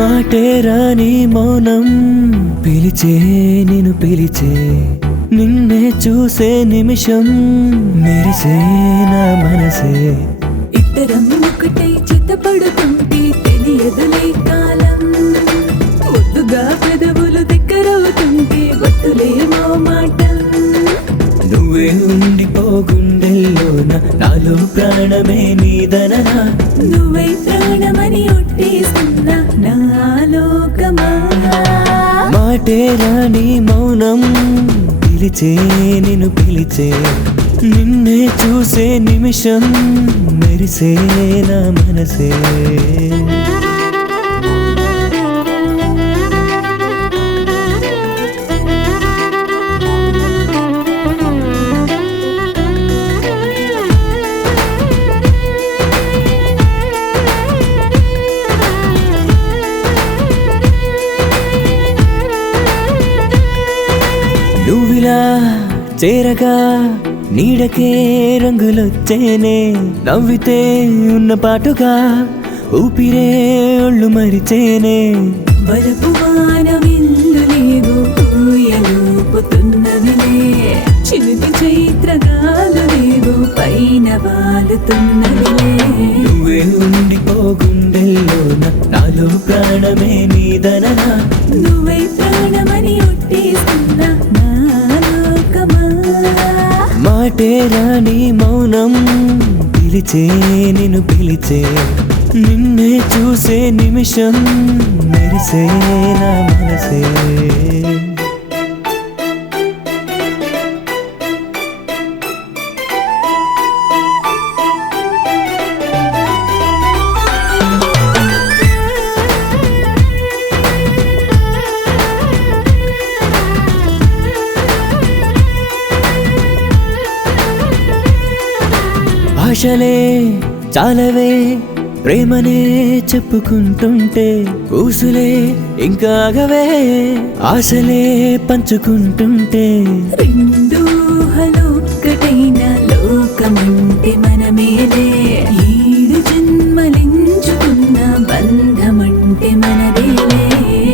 మాటే రాని మౌనం పిలిచే నిన్ను పిలిచే నిన్నే చూసే నిమిషం మెరిసే నా మనసే ఇద్దరం ఒకటై చిత్తపడుతుంటే తెలియదులే కాలం ముద్దుగా పెదవులు దగ్గరవుతుంటే వద్దులేమో మాటం నువ్వే ఉండిపో గుండెల్లోన నాలో ప్రాణమే నీదననా నువ్వే ప్రాణమని ఒట్టేస్తున్నా నా లోకమా మాటే రాని మౌనం పిలిచే నిన్ను పిలిచే నిన్నే చూసే నిమిషం మెరిసే నా మనసే నువ్విలా చేరగా నీడకే రంగులొచ్చేనే నవ్వితే ఉన్న పాటుగా ఊపిరే ఒళ్ళు మరిచేనే వరపు వానవిల్లు లేవు ఊయలూపుతున్నవిలే చిలిపి చైత్రగాలు లేవు పైన వాలుతున్నవిలే నువ్వే ఉండిపో గుండెల్లోన నాలో ప్రాణమే నీదననా నువ్వే ప్రాణమని ఒట్టేస్తున్నా నా లోకమా మాటే రాని మౌనం పిలిచే నిన్ను పిలిచే నిన్నే చూసే నిమిషం మెరిసే నా మనసే ఆశలే చాలవే ప్రేమనే చెప్పుకుంటుంటే ఊసులే ఇంకా ఆగవే ఆశలే పంచుకుంటుంటే రెండు హలోక్కటైన లోకమంటే మనమేలే ఏడు జన్మలించుకున్న బంధమంటే మనదేలే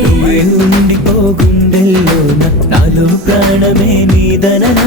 నువ్వే ఉండిపో గుండెల్లోన నాలో ప్రాణమే నీదననా